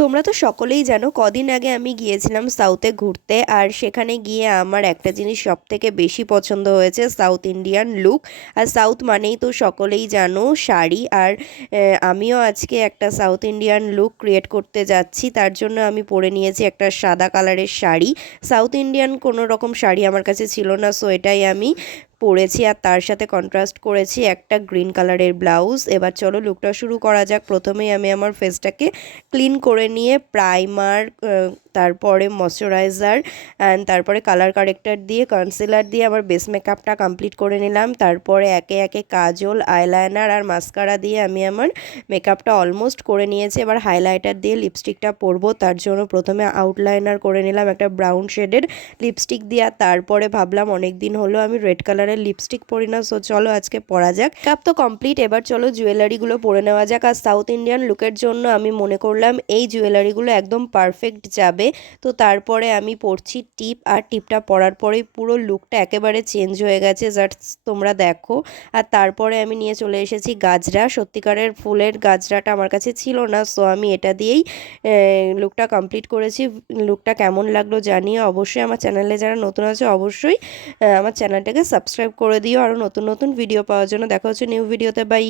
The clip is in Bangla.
তোমরা তো সকলেই জানো কদিন আগে আমি গিয়েছিলাম সাউথে ঘুরতে। আর সেখানে গিয়ে আমার একটা জিনিস সব থেকে বেশি পছন্দ হয়েছে, সাউথ ইন্ডিয়ান লুক। আর সাউথ মানেই তো সকলেই জানো শাড়ি। আর আমিও আজকে একটা সাউথ ইন্ডিয়ান লুক ক্রিয়েট করতে যাচ্ছি। তার জন্য আমি পরে নিয়েছি একটা সাদা কালারের শাড়ি। সাউথ ইন্ডিয়ান কোনো রকম শাড়ি আমার কাছে ছিল না, সো এটাই আমি পরেছি। আর তার সাথে কন্ট্রাস্ট করেছি একটা গ্রিন কালারের ব্লাউজ। এবার চলো লুকটা শুরু করা যাক। প্রথমেই আমি আমার ফেসটাকে ক্লিন করে নিয়ে প্রাইমার, তারপরে ময়শ্চারাইজার অ্যান্ড তারপরে কালার কারেক্টার দিয়ে কনসিলার দিয়ে আমার বেস মেকআপটা কমপ্লিট করে নিলাম। তারপরে একে একে কাজল, আইলাইনার আর মাস্কারা দিয়ে আমি আমার মেকআপটা অলমোস্ট করে নিয়েছি। এবার হাইলাইটার দিয়ে লিপস্টিকটা পরবো। তার জন্য প্রথমে আউটলাইনার করে নিলাম একটা ব্রাউন শেডের লিপস্টিক দিয়ে। আর তারপরে ভাবলাম অনেক দিন হলো আমি রেড কালারের লিপস্টিক পরি না, সো চলো আজকে পরা যাক। মেকআপ তো কমপ্লিট, এবার চলো জুয়েলারিগুলো পরে নেওয়া যাক। আর সাউথ ইন্ডিয়ান লুকের জন্য আমি মনে করলাম এই জুয়েলারিগুলো একদম পারফেক্ট যাবে। তো তারপরে আমি পরছি টিপ, আর টিপটা পরার পরেই পুরো লুকটা একেবারে চেঞ্জ হয়ে গেছে, জাস্ট তোমরা দেখো। আর তারপরে আমি নিয়ে চলে এসেছি গাজরা। সত্যিকারের ফুলের গাজরাটা আমার কাছে ছিল না, সো আমি এটা দিয়েই লুকটা কমপ্লিট করেছি। লুকটা কেমন লাগলো জানিও অবশ্যই। আমার চ্যানেলে যারা নতুন আছে অবশ্যই আমার চ্যানেলটাকে সাবস্ক্রাইব করে দিও আরও নতুন নতুন ভিডিও পাওয়ার জন্য। দেখা হচ্ছে নিউ ভিডিওতে। বাই।